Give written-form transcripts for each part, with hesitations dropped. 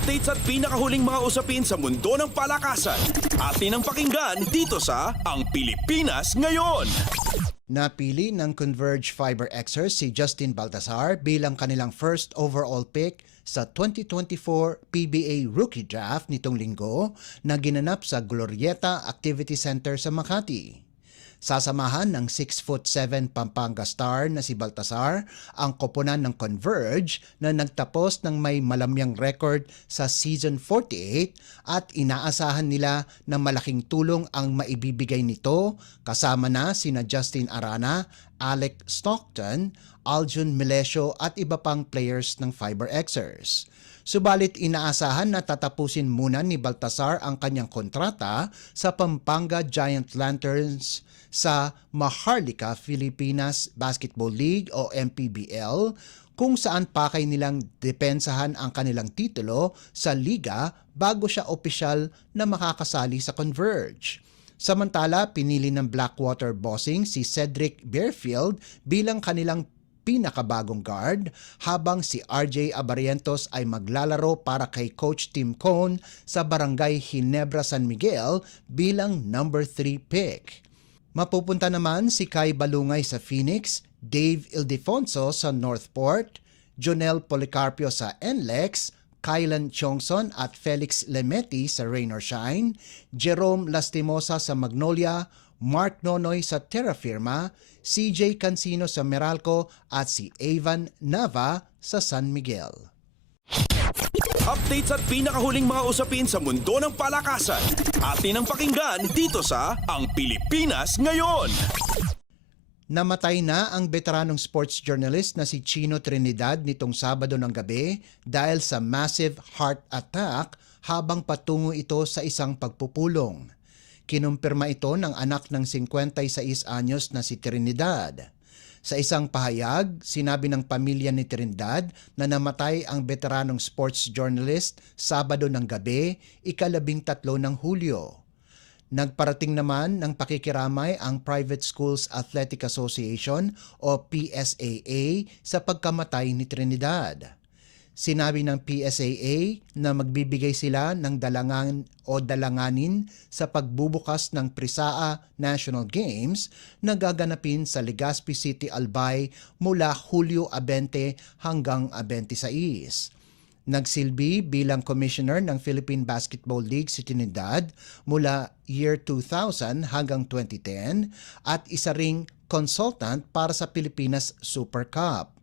Updates at pinakahuling mga usapin sa mundo ng palakasan. Atin ang pakinggan dito sa Ang Pilipinas Ngayon. Napili ng Converge Fiber Xers si Justin Baltazar bilang kanilang first overall pick sa 2024 PBA Rookie Draft nitong linggo na ginanap sa Glorieta Activity Center sa Makati. Sasamahan ng 6'7" Pampanga star na si Baltazar ang koponan ng Converge na nagtapos ng may malamyang record sa Season 48 at inaasahan nila na malaking tulong ang maibibigay nito kasama na sina Justin Arana, Alec Stockton, Aljun Melesio at iba pang players ng Fiber Xers. Subalit inaasahan na tatapusin muna ni Baltazar ang kanyang kontrata sa Pampanga Giant Lanterns sa Maharlika Filipinas Basketball League o MPBL kung saan pakay nilang depensahan ang kanilang titulo sa liga bago siya opisyal na makakasali sa Converge. Samantala, pinili ng Blackwater Bossing si Cedric Bearfield bilang kanilang pinakabagong guard habang si RJ Abarientos ay maglalaro para kay Coach Tim Cone sa Barangay Ginebra San Miguel bilang number 3 pick. Mapupunta naman si Kai Balungay sa Phoenix, Dave Ildefonso sa Northport, Jonel Policarpio sa NLEX, Kylan Chongson at Felix Lemeti sa Rain or Shine, Jerome Lastimosa sa Magnolia, Mark Nonoy sa Terra Firma, CJ Cancino sa Meralco at si Evan Nava sa San Miguel. Updates at pinakahuling mga usapin sa mundo ng palakasan. Atin ang pakinggan dito sa Ang Pilipinas Ngayon. Namatay na ang veteranong sports journalist na si Chino Trinidad nitong Sabado ng gabi dahil sa massive heart attack habang patungo ito sa isang pagpupulong. Kinumpirma ito ng anak ng 56 anyos na si Trinidad. Sa isang pahayag, sinabi ng pamilya ni Trinidad na namatay ang veteranong sports journalist Sabado ng gabi, ika-13 ng Hulyo. Nagparating naman ng pakikiramay ang Private Schools Athletic Association o PSAA sa pagkamatay ni Trinidad. Sinabi ng PSAA na magbibigay sila ng dalanganin sa pagbubukas ng Prisaa National Games na gaganapin sa Legazpi City, Albay mula Hulyo 20 hanggang 26. Nagsilbi bilang commissioner ng Philippine Basketball League si Trinidad mula year 2000 hanggang 2010 at isa ring consultant para sa Pilipinas Super Cup.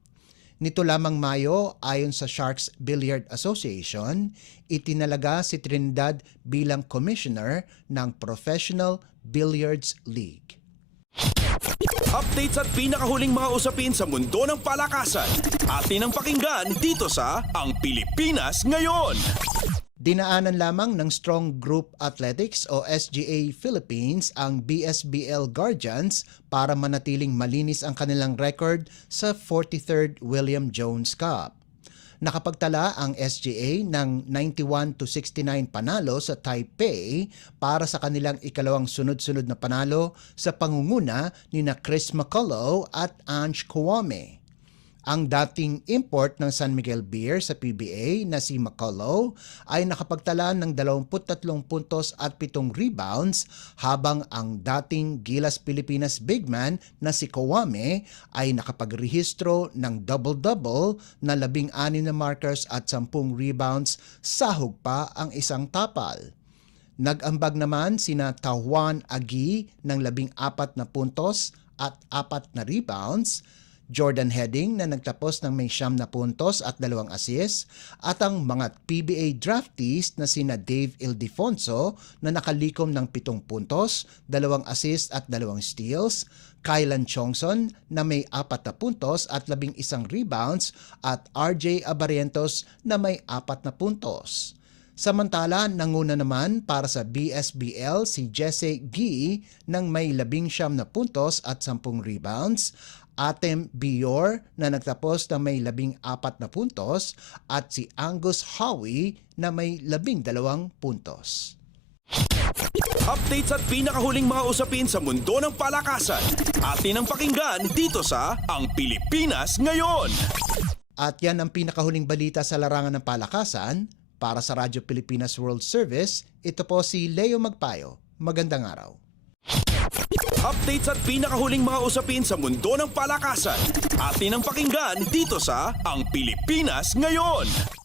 Nito lamang Mayo, ayon sa Sharks Billiard Association, itinalaga si Trinidad bilang commissioner ng Professional Billiards League. Updates at pinakahuling mga usapin sa mundo ng palakasan. Atin ang pakinggan dito sa Ang Pilipinas Ngayon. Dinaanan lamang ng Strong Group Athletics o SGA Philippines ang BSBL Guardians para manatiling malinis ang kanilang record sa 43rd William Jones Cup. Nakapagtala ang SGA ng 91-69 panalo sa Taipei para sa kanilang ikalawang sunod-sunod na panalo sa pangunguna ni Chris McCullough at Ange Kouame. Ang dating import ng San Miguel Beer sa PBA na si McCullough ay nakapagtala ng 23 puntos at 7 rebounds habang ang dating Gilas Pilipinas big man na si Kouame ay nakapagrehistro ng double-double na 16 na markers at 10 rebounds, sahog pa ang isang tapal. Nag-ambag naman sina Tahuan Agi ng 14 na puntos at 4 na rebounds, Jordan Heading na nagtapos ng may 9 na puntos at 2 assists at ang mga PBA draftees na sina Dave Ildefonso na nakalikom ng 7 puntos, 2 assists at 2 steals, Kylan Chongson na may 4 na puntos at 11 rebounds at RJ Abarientos na may 4 na puntos. Samantala, nanguna naman para sa BSBL si Jesse Gee ng may 19 na puntos at 10 rebounds, Atem Bior na nagtapos na may 14 na puntos at si Angus Howie na may 12 puntos. Updates at pinakahuling mga usapin sa mundo ng palakasan. Atin ang pakinggan dito sa Ang Pilipinas Ngayon. At yan ang pinakahuling balita sa larangan ng palakasan. Para sa Radyo Pilipinas World Service, ito po si Leo Magpayo. Magandang araw. Updates at pinakahuling mga usapin sa mundo ng palakasan. Atin ang pakinggan dito sa Ang Pilipinas Ngayon.